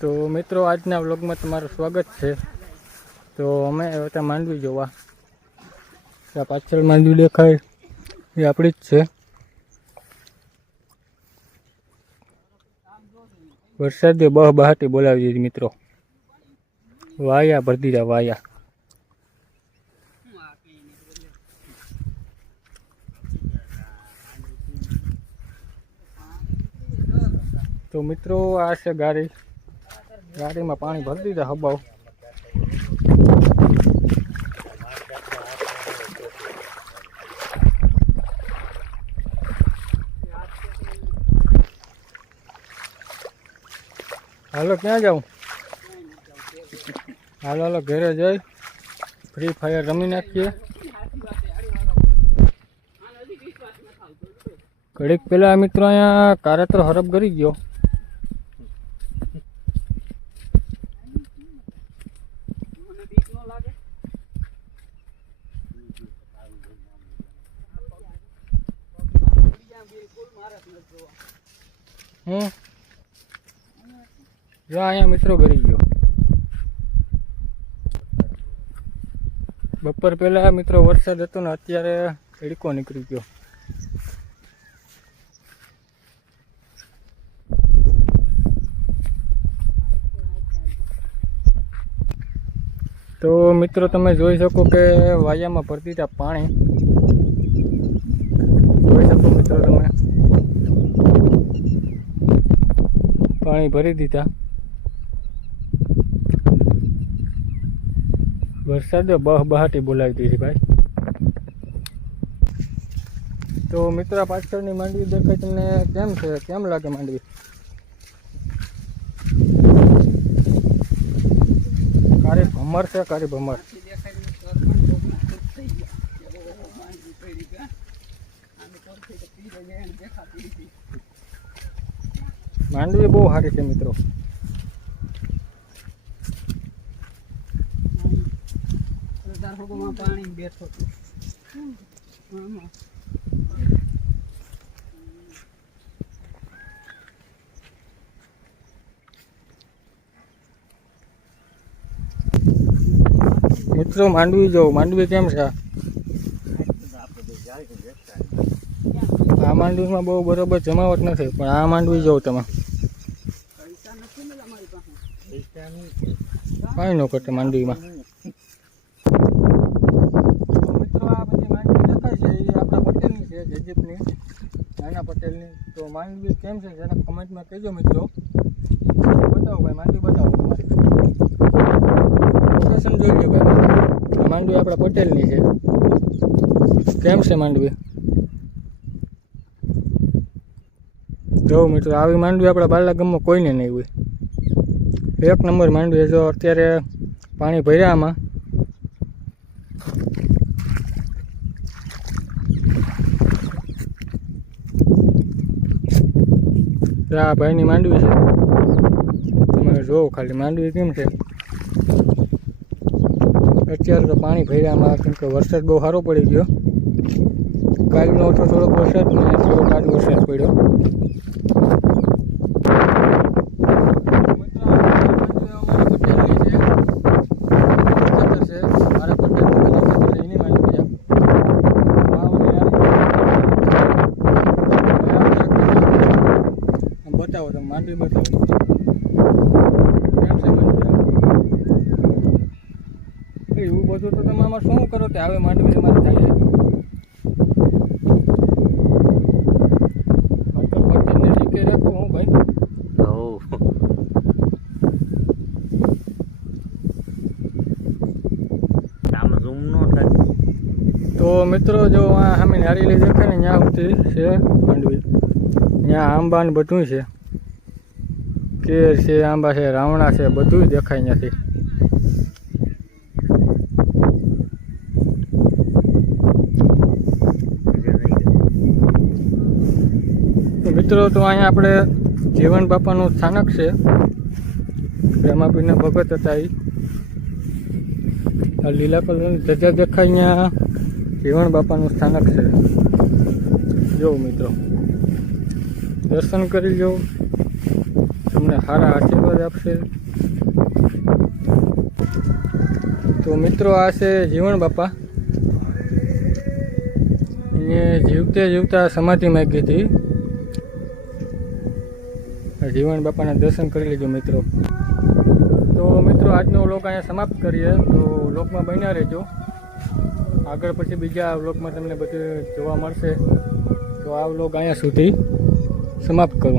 તો મિત્રો આજના વ્લોગમાં તમારું સ્વાગત છે। તો અમે હતા માંડવી જોવા। ત્યાં પાછળ માંડવી દેખાય એ આપણી જ છે। વરસાદે બહાટી બોલાવી દીધી મિત્રો। વાયા ભરી દીધા વાયા। તો મિત્રો આ છે ગાડીમાં પાણી ભરી દીધા હબાવ। હાલો ક્યાં જાઉં? હાલો ઘરે જઈ ફ્રી ફાયર રમી નાખીએ। ઘડીક પેલા મિત્રો અહીંયા કારેતરો હરપ કરી ગયો। જો અહીંયા મિત્રો ગરી ગયો। બપોર પહેલા મિત્રો વરસાદ હતો ને અત્યારે તડકો નીકળી ગયો। તો મિત્રો તમે જોઈ શકો કે વાયામાં ભરતી હતા પાણી। જોઈ શકો મિત્રો તમે પાણી ભરી દીધા। વરસાદે બહાટી બોલાવી દીધી ભાઈ। તો મિત્રો પાછળની માંડવી દેખાય તમને કેમ છે? કેમ લાગે માંડવી? કારી ભમર છે, કારી ભમર। માંડવી બહુ સારી છે મિત્રો। પાણી બેઠો મિત્રો માંડવી જો માંડવી કેમ છે? આ માંડવીમાં બહુ બરોબર જમાવટ નથી, પણ આ માંડવી જોઉં તમે કાંઈ ન ઘટે માંડવીમાં। મિત્રો આ બધી માંડવી દેખાય છે એ આપણા પટેલની છે, જયદીપની, નાના પટેલની। તો માંડવી કેમ છે જરા કમેન્ટમાં કહેજો મિત્રો। બતાવો ભાઈ માંડવી બતાવો તમારી લોકેશન જોઈ લો ભાઈ। માંડવી આપણા પટેલની છે। કેમ છે માંડવી? જો મિત્રો આવી માંડવી આપણા બાલા ગામમાં કોઈને નહીં હોય। એક નંબર માંડવી। જો અત્યારે પાણી ભર્યા આમાં। આ ભાઈની માંડવી છે, તમે જોવો ખાલી માંડવી કેમ છે। અત્યારે તો પાણી ભર્યામાં કેમ કે વરસાદ બહુ સારો પડી ગયો। કાલનો થોડોક વરસાદ ને થોડોક આજ વરસાદ પડ્યો। બતાવો તમે માંડવી બતાવો કેમ છે માંડવી? એવું બધું તો તમે આમાં શું કરો કે આવે માંડવી તમારે થાય? રાખો હું ભાઈ। તો મિત્રો જો આ સામે નારિયેળી દેખાય ને ત્યાં સુધી છે માંડવી। ત્યાં આંબા ને બધું છે, કેર છે, આંબા છે, રાવણા છે, બધું દેખાય ત્યાંથી। મિત્રો તો અહીંયા આપણે જીવન બાપાનું સ્થાનક છે। રમાપીરના ભગત હતા એ। આ લીલા કલરની ધજા દેખાય અહીંયા જીવણ બાપાનું સ્થાનક છે। જો મિત્રો દર્શન કરી લો। તમને સારા આશીર્વાદ આપશે. તો મિત્રો આ છે જીવણ બાપા. એને જીવતે જીવતા સમાધિ માગી હતી. જીવણ બાપાના દર્શન કરી લેજો મિત્રો. તો મિત્રો આજનો વ્લોગ અહીંયા સમાપ્ત કરીએ. તો વ્લોગમાં બન્યા રહેજો. આગળ પછી બીજા વ્લોગમાં તમને બધું જોવા મળશે. તો આ વ્લોગ અહીંયા સુધી સમાપ્ત કરું.